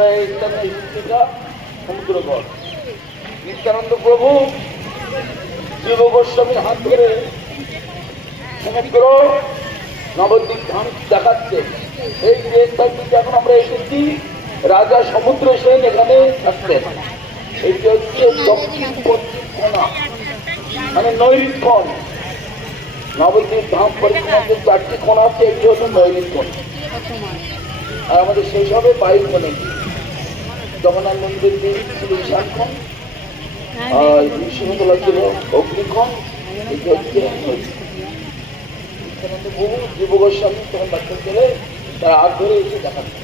আমরা এইখানে সমুদ্রগড় নিত্যানন্দ প্রভু জীব গোস্বামীর হাত ধরে সমুদ্র নবদ্বীপ ধাম দেখাচ্ছে। এই দেশটাতে এখন আমরা এসেছি, রাজা সমুদ্র সেন এখানে থাকতেন। এইটা হচ্ছে দক্ষিণ পশ্চিম কোণা, মানে নৈরিক্ষণ। নবদ্বীপ ধাম পরিক্রমাতে 4টি কোণা আছে, একটি হচ্ছে নৈরিক্ষণ। আর আমাদের শেষ হবে বাইর কোণে, জগন্নাথ মন্দির ছিল ঈশানক্ষণ, আর বিষ্ণুতলা ছিল অগ্নিক্ষণ। এটি হচ্ছে বহু জীব গোস্বামী তখন বাচ্চা ছেলে তার হাত ধরে এসে দেখাচ্ছে।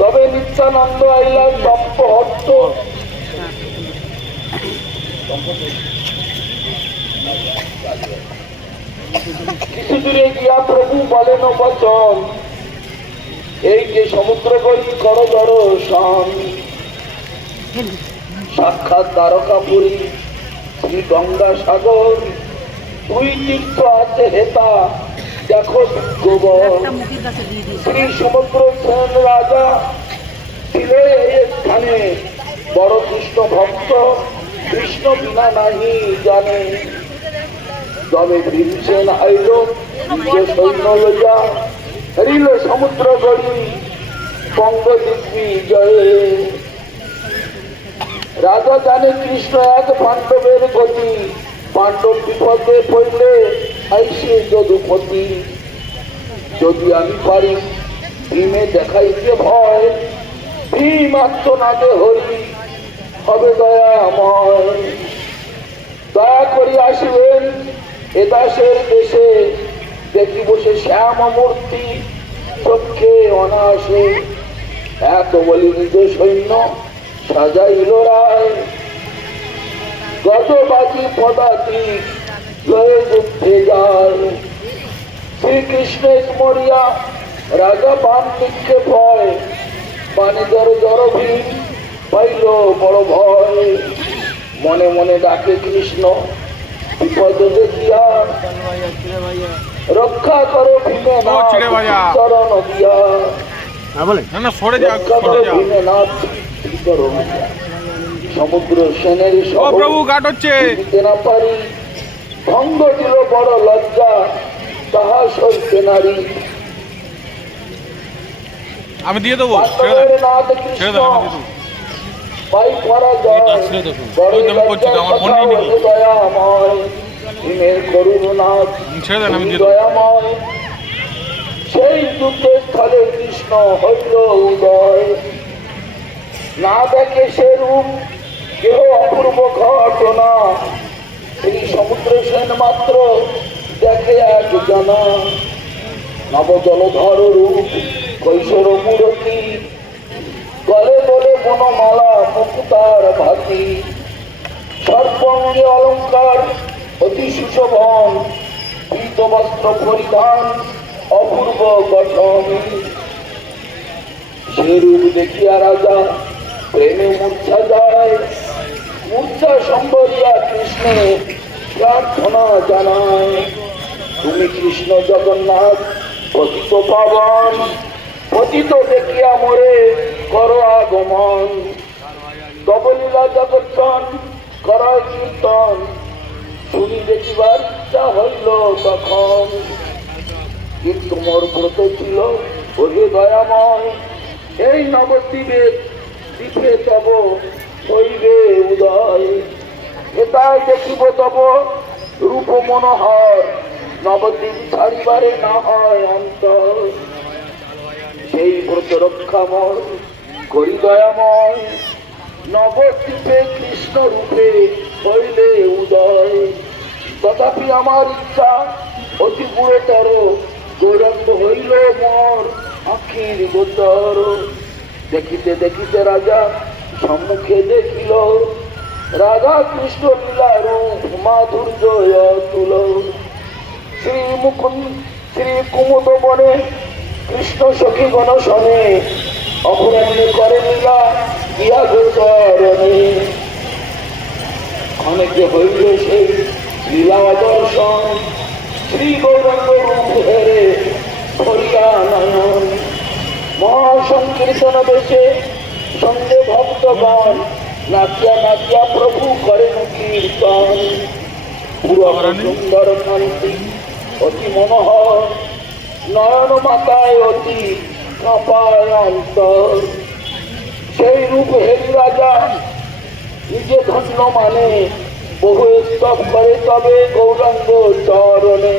তবে নিত্যানন্দ আইলা তপ্ত হস্ত কিছু দূরে গিয়া প্রভু বলেন বচন, এই যে সমুদ্র গড়ি কর দর্শন। সাক্ষাৎ দ্বারকাপুরী শ্রী গঙ্গা সাগর, 2 তীর্থ আছে হেতা দেখো গোবর। শ্রী সমুদ্র সেন রাজা ছিলে এই স্থানে, বড় কৃষ্ণ ভক্ত, কৃষ্ণ বিনা নাহি জানে। তবে ভীমসেন আইল নিজ সৈন্য লইয়া, হরিল সমুদ্র গড়ি বঙ্গদ্বীপী জয়ে। রাজা জানে কৃষ্ণ এক পাণ্ডবের গতি, পাণ্ডব বিপদে পড়লে আইসে যদুপতি। যদি আমি পারি ভীমে দেখাইতে ভয়, ভীম আত্মনাদে হরি হবে দয়াময়। দয়া করি আসিবেন এ দাসের দেশে, দেখি বসে শ্যাম মূর্তি চক্ষে অনাসে। এত বলি নিজ সৈন্য সাজাইল রায়, গজবাজি পদাতিক লয়ে যুদ্ধে যায়। শ্রীকৃষ্ণের মরিয়া রাজা বান নিক্ষেপ হয়, বানে জর জর ভীম পাইল বড় ভয়। মনে মনে ডাকে কৃষ্ণ বিপদ দেখিয়া, রক্ষা করো ভীমে চরণ দিয়া। সমুদ্র সেনের না পারি, ভঙ্গ দিল বড় লজ্জা, তাহা সইতে নারী। আমি দিয়ে দেবো, পাই পরাজয় বড় দয়াময়। ভীমের করুণাথ দয়াময়, সেই যুদ্ধের স্থলে কৃষ্ণ হইল উদয়। না দেখে সে রূপ কেহ অপূর্ব ঘটনা, এই সমুদ্র সেন মাত্র দেখে এক জানা। নব জলধর রূপ কৈশোর মূরতি, গলে গলে বনমালা মুক্তার ভাতি। সর্বঙ্গে অলঙ্কার অতি সুশোভন, পীত বস্ত্র পরিধান অপূর্ব গঠন। সেরূপ দেখিয়া রাজা প্রেমে মূর্ছা যায়, মূর্ছা সম্বরিয়া কৃষ্ণে প্রার্থনা জানায়। তুমি কৃষ্ণ জগন্নাথ পতিত পাবন, পতিত দেখিয়া মোরে করো আগমন। তবলীলা জগৎসন করায় কীর্তন, শুনি দেখিবার ইচ্ছা হইল তখন। কিন্তু মোর ব্রত ছিল ওহে দয়াময়, এই নবদ্বীপের দ্বীপে তব হইবে উদয়। এটাই দেখিব তব রূপ মনোহর, নবদ্বীপ ছাড়িবারে না হয় অন্তর। সেই ব্রত রক্ষা মোর করি দয়াময়, নবদ্বীপে কৃষ্ণ রূপে হইলে উদয়। তথাপি আমার ইচ্ছা অতি গুরুতর, গৌরঙ্গ হইল মোর আখির গোচর। দেখিতে দেখিতে রাজা সম্মুখে দেখিল, রাধা কৃষ্ণ লীলা রূপ মাধুর্য তুল। শ্রী কুমুদ বনে কৃষ্ণ সখী গণ শনে, অপরাহ্নে করে লীলা ইয়া গোচরণে। অনেকে হইল সেই লীলা দর্শন, শ্রী গৌরাঙ্গ রূপ হেরে হরিয়া কীর্তন বেশে সঙ্গে ভক্তগণ নাচিয়া নাচিয়া প্রভু করেন কীর্তন। পুরো সুন্দর কান্তি অতি মনোহর, নয়ন মাতায় অতি কাঁপায় অন্তর। সেই রূপ হেরি রাজা নিজে ধন্য মানে বহু স্তব করে তবে গৌরাঙ্গ চরণে।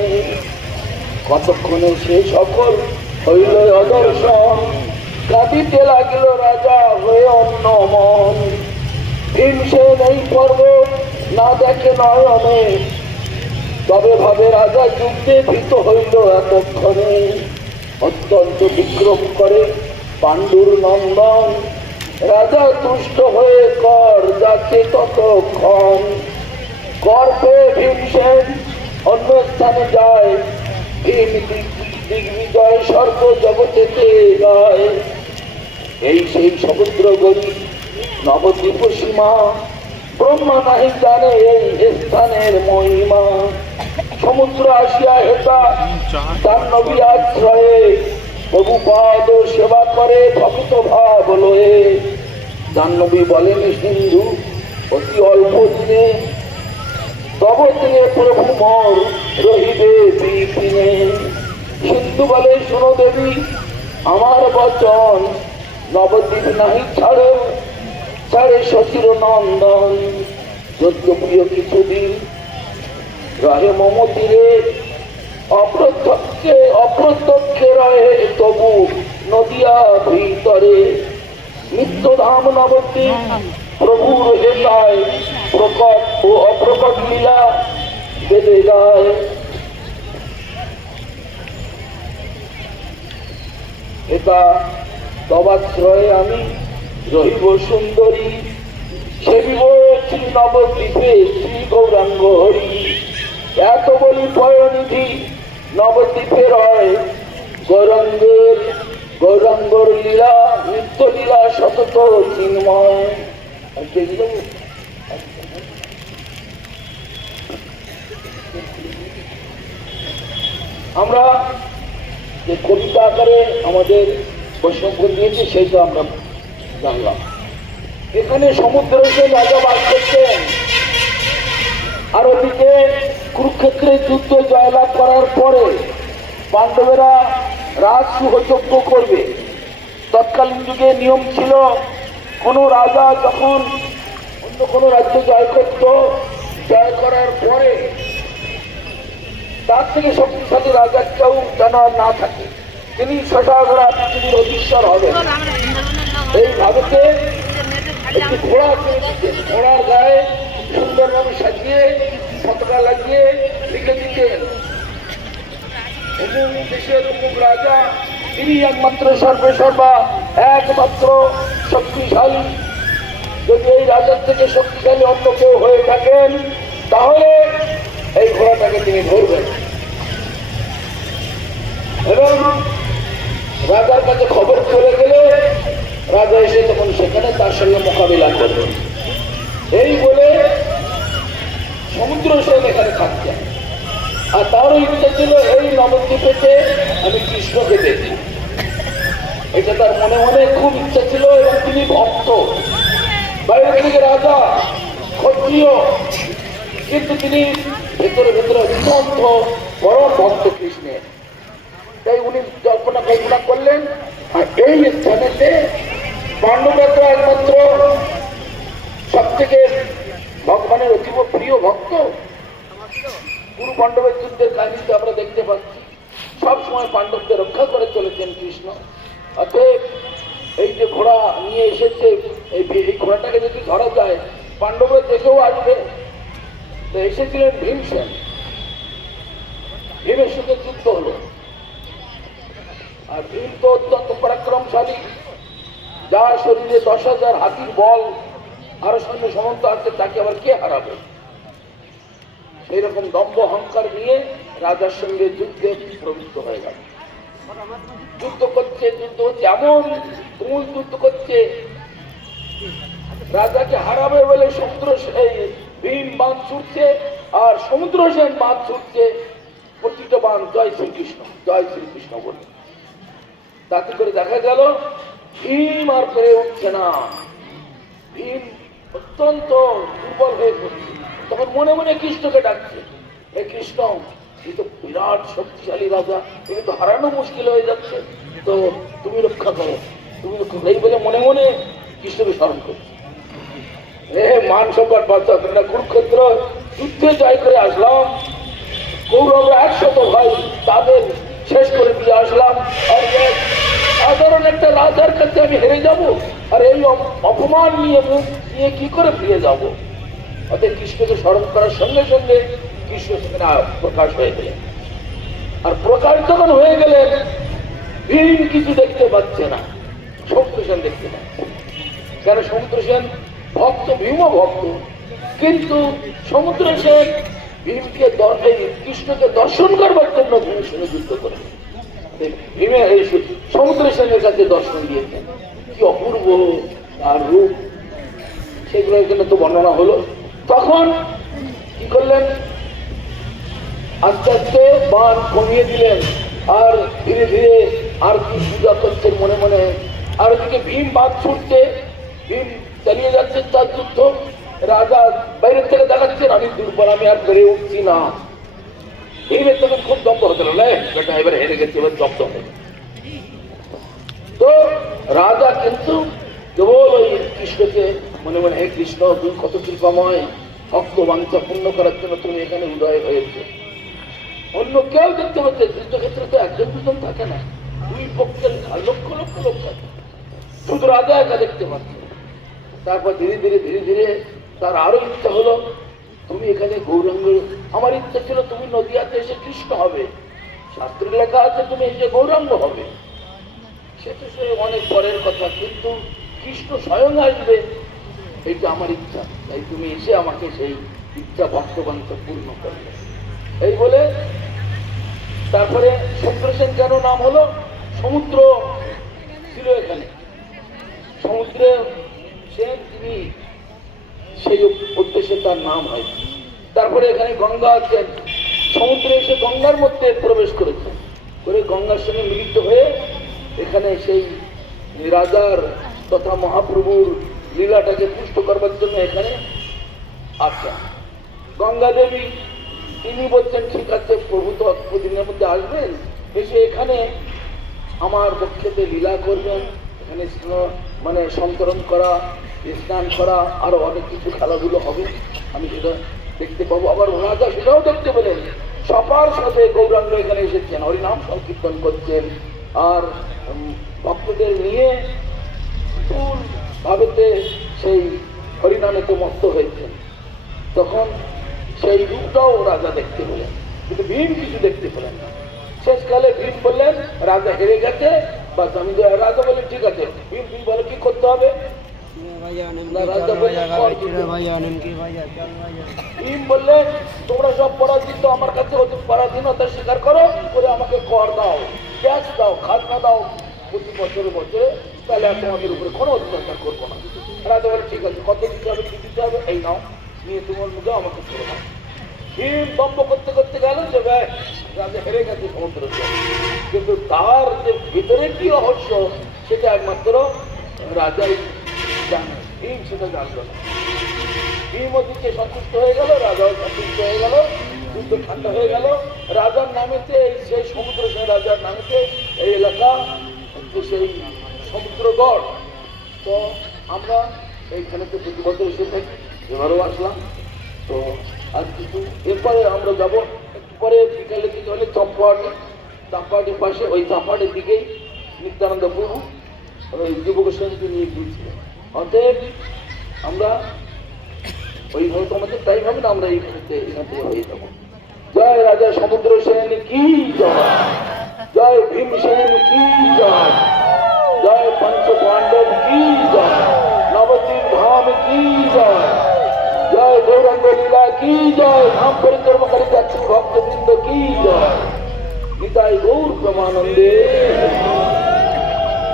কতক্ষণে সে সকল হইল অদর্শন, কাঁদিতে লাগিল রাজা হয়ে অন্য মন। ভীমসেন এই পর্বত না দেখে নয়নে, তবে ভাবে রাজা যুদ্ধে ভীত হইল এতক্ষণে। অত্যন্ত বিক্রম করে পাণ্ডুর নন্দন, রাজা তুষ্ট হয়ে কর যাচ্ছে ততক্ষণ। কর পেয়ে ভীমসেন অন্য স্থানে যায়, ভীম দিগ্বিজয় স্বর্গ জগতেতে গায়। এই সেই সমুদ্র গরি নবদ্বীপ সীমা, ব্রহ্মা নাহি জানে এই স্থানের মহিমা। সমুদ্র আসিয়া হেতা তার নবী আশ্রয়ে, প্রভু পাদ সেবা করে ভক্ত ভাব লয়ে। জাহ্নবী বলেন সিন্ধু অতি অল্প দিনে, তব দিনে প্রভু মোর রহিবে বিপিনে। সিন্ধু বলে শোনো দেবী আমার বচন, নবদ্বীপ নাহি ছাড়ে ছাড়ে শশীর নন্দন। যজ্ঞ প্রিয় কিছুদিন রহে মমতীরে, অপ্রত্যক্ষে রহে তবু নদিয়া ভিতরে। নিত্যধাম নবদ্বীপ প্রভুর হেতায়, প্রকট ও অপ্রকট লীলা বেঁধে যায়। এটা তবাশ্রয়ে আমি রহিব সুন্দরী, সেবিব শ্রী নবদ্বীপে শ্রী গৌরাঙ্গ হরি। এত বলি পয়নিধি নবদ্বীপে রয়, গৌরাঙ্গর লীলা নিত্য লীলা সতত চিন্ময়। আমরা যে কবিতা আকারে আমাদের বৈষ্ণব দিয়েছে সেইটা আমরা জানলাম। এখানে সমুদ্রে রাজা বাস করতেন, আর ওদিকে কুরুক্ষেত্রে যুদ্ধ জয়লাভ করার পরে পাণ্ডবেরা রাজ সুহযোগ্য করবে। তৎকালীন যুগে নিয়ম ছিল, কোনো রাজা যখন অন্য কোনো রাজ্য জয় করত, জয় করার পরে তার থেকে শক্তিশালী রাজার কেউ যেন না থাকে, তিনি শশাধরা পৃথিবীর অধীশ্বর হবেন। এই ভাবেতে একটি ঘোড়া ঘোড়ার গায়ে সুন্দরভাবে সাজিয়ে পতাকা লাগিয়ে লিখে দিতেন অমুক দেশের অমুক রাজা, তিনি একমাত্র সর্বেসর্বা একমাত্র শক্তিশালী। যদি এই রাজার থেকে শক্তিশালী অন্য কেউ হয়ে থাকেন তাহলে এই ঘোড়াটাকে তিনি ধরবেন এবং রাজার কাছে খবর চলে গেলে রাজা এসে তখন সেখানে তার সঙ্গে মোকাবিলা করবেন। এই বলে সমুদ্র সেন এখানে থাকতেন। আর তারও ইচ্ছা ছিল এই নবদ্বীপেতে আমি কৃষ্ণকে দেখি, এটা তার মনে মনে খুব ইচ্ছা ছিল। এবং তিনি ভক্ত, বাইরে থেকে রাজা ক্ষত্রিয়, কিন্তু তিনি ভেতরে ভেতরে অত্যন্ত পরম ভক্ত কৃষ্ণের। তাই উনি কল্পনা করলেন আর এই স্থানেতে পাণ্ডবরা তো একমাত্র সব থেকে ভগবানের অতীব প্রিয় ভক্ত। গুরু পাণ্ডবের যুদ্ধের কাহিনীতে আমরা দেখতে পাচ্ছি সব সময় পাণ্ডবদের রক্ষা করে চলেছেন কৃষ্ণ। অতএব এই যে ঘোড়া নিয়ে এসেছে, এই ঘোড়াটাকে যদি ধরা যায় পাণ্ডবের দেখেও আসবে। তো এসেছিলেন ভীমসেন, ভীমের সঙ্গে যুদ্ধ হলো। আর ভীম তো অত্যন্ত পরাক্রমশালী, যার শরীরে 10,000 হাতির বল, আরো সৈন্য সামন্ত আছে, তাকে আবার কে হারাবে? সেই রকম দম্ভ অহংকার নিয়ে রাজার সঙ্গে যুদ্ধে প্রবৃত্ত হয়ে গেল। যুদ্ধ করছে, এমন তুমুল যুদ্ধ করছে, রাজাকে হারাবে বলে সমুদ্র ভীম বাঁধ ছুটছে আর সমুদ্র সেন বাঁধ ছুটছে। প্রতিটা বাঁধ জয় শ্রীকৃষ্ণ বলে। তাতে করে দেখা গেল ভীম আর পেরে উঠছে না, ভীম অত্যন্ত দুর্বল হয়ে পড়ছে। তখন মনে মনে কৃষ্ণকে ডাকছে, হে কৃষ্ণ, এই তো বিরাট শক্তিশালী রাজা, একে তো হারানো মুশকিল হয়ে যাচ্ছে, তো তুমি রক্ষা করো, তুমি রক্ষা করো। এই বলে মনে মনে কৃষ্ণকে স্মরণ করছে। মান সম্মান বাচ্চা তোমরা কুরুক্ষেত্র যুদ্ধে জয় করে আসলাম, কৌরবরা 100 ভাই, তাদের শেষ করে দিয়ে আসলাম, আর সাধারণ একটা রাজার কাছে আমি হেরে যাব, আর এই অপমান নিয়ে মুখ নিয়ে কি করে ফিরে যাব? অতএব কৃষ্ণকে স্মরণ করার সঙ্গে সঙ্গে কৃষ্ণ সেখানে প্রকাশ হয়ে গেলেন। আর প্রকাশ যখন হয়ে গেলেন, ভীম কিছু দেখতে পাচ্ছে না, সমুদ্র সেন দেখতে পাচ্ছে। কেন? সমুদ্র সেন ভক্ত, ভীমও ভক্ত, কিন্তু সমুদ্র সেন ভীমকে কৃষ্ণকে দর্শন করবার জন্য ভীমের সঙ্গে যুদ্ধ করে ভীমের সমুদ্র সেনের কাছে দর্শন দিয়েছেন। কি অপূর্ব তার রূপ, সেগুলো এখানে তো বর্ণনা হলো। তখন কি করলেন? আস্তে আস্তে বাণ কমিয়ে দিলেন, আর ধীরে ধীরে আর কি পূজা করছেন মনে মনে। আর ওদিকে ভীম বাদ ছুটছে, ভীম চালিয়ে যাচ্ছে তার যুদ্ধ। রাজা বাইরের থেকে দেখাচ্ছেন, আমি দুর্বল, আমি আর বেড়ে উঠছি না। ভীমের তখন খুব দম্ভ হতে লাগলো, বেটা এবার হেরে গেছে, এবার জব্দ হয়ে। তো রাজা কিন্তু কেবল ওই কৃষ্ণকে মনে মনে, হে কৃষ্ণ, তুমি কত কৃপাময়, ভক্ত বাঞ্ছা পূর্ণ করার জন্য তুমি এখানে উদয় হয়েছে। অন্য কেউ দেখতে পাচ্ছে, যুদ্ধক্ষেত্রে তো একজন দুজন থাকে না, দুই পক্ষের লক্ষ লক্ষ লোক থাকে, শুধু রাজা একা দেখতে পাচ্ছে। তারপর ধীরে ধীরে ধীরে ধীরে তার আরো ইচ্ছা হলো, তুমি এখানে গৌরাঙ্গ, আমার ইচ্ছা ছিল তুমি নদিয়াতে এসে কৃষ্ণ হবে, শাস্ত্রে লেখা আছে তুমি এসে গৌরাঙ্গ হবে, সেটা সে অনেক পরের কথা, কিন্তু কৃষ্ণ স্বয়ং আসবে এইটা আমার ইচ্ছা, তাই তুমি এসে আমাকে সেই ইচ্ছা ভক্তবাঞ্ছা পূর্ণ করবে। এই বলে তারপরে সমুদ্র সেন কেন নাম হলো? সমুদ্র ছিল এখানে, সমুদ্রে সেন তিনি, সেই উদ্দেশ্যে তার নাম হয়। তারপরে এখানে গঙ্গা আছেন, সমুদ্রে এসে গঙ্গার মধ্যে প্রবেশ করেছেন, করে গঙ্গার সঙ্গে মিলিত হয়ে এখানে সেই রাজার তথা মহাপ্রভুর লীলাটাকে পুষ্ট করবার জন্য এখানে আছেন। গঙ্গা দেবী তিনি বলছেন, ঠিক আছে প্রভু তো অল্পদিনের মধ্যে আসবেন, এসে এখানে আমার পক্ষেতে লীলা করবেন, এখানে মানে সন্তরণ করা, স্নান করা, আরো অনেক কিছু খেলাধুলো হবে, আমি সেটা দেখতে পাবো। আবার রাজা সেটাও দেখতে পেলেন, সবার সাথে গৌরাঙ্গ এখানে এসেছেন, হরিনাম সংকীর্তন করছেন, আর ভক্তদের নিয়ে ফুল ভাবেতে সেই হরিনামেতে মস্ত হয়েছেন। তখন সেই রূপটাও রাজা দেখতে পেলেন, কিন্তু ভীম কিছু দেখতে পেলেন না। শেষকালে ভীম বললেন, রাজা হেরে গেছে, বা আমি রাজা বললেন, ঠিক আছে। ভীম বলে কি করতে হবে? ভীম বললেন, তোমরা সব পরাজিত, আমার কাছে পরাধীনতা স্বীকার করো, করে আমাকে কর দাও, ট্যাক্স দাও, খাজনা দাও প্রতি বছরে বছরে, তাহলে আর তোমাদের উপরে কোনো অত্যাচার করবো না। রাজা বলে, ঠিক আছে, কত দিতে হবে, কি দিতে হবে, এই নাও, নিয়ে তোমার মুখে আমাকে করে দাও। ভীম দম্ভ করতে করতে গেল যে রাজা হেরে গেছে সমুদ্র, কিন্তু তার যে ভিতরে কি রহস্য সেটা একমাত্র রাজাই জানে, ভীম সেটা জানল না। ভীম ওদিকে সন্তুষ্ট হয়ে গেল, রাজাও সন্তুষ্ট হয়ে গেল, যুদ্ধ ঠান্ডা হয়ে গেল। রাজার নামেতে, সেই সমুদ্র সেন রাজার নামেতে এই এলাকা হচ্ছে সেই সমুদ্রগড়। তো আমরা এইখানে তো প্রতি বছর এসে থাকি, এবারও আসলাম। তো আর কিছু এরপরে আমরা যাবো একটু পরে বিকালের দিকে হলে চম্পাহাটি, চম্পাহাটির পাশে, ওই চম্পাহাটির দিকেই নিত্যানন্দ প্রভু ওই যুবগোস্বামীকে নিয়ে গিয়েছিলেন। অতএব আমরা ওইভাবে তো আমাদের টাইম হবে না, আমরা এখান থেকে হয়ে যাবো। জয় রাজা সমুদ্র সেন কি জয়, জয় ভীম সেন কি জয়, জয় পঞ্চ পাণ্ডব কি জয়, নবদ্বীপ ধাম কি জয়, জয় গৌরাঙ্গ লীলা কি জয়, ধাম পরিক্রমাকারী ভক্তবৃন্দ কি জয়, গীতায় গৌর প্রমানন্দে।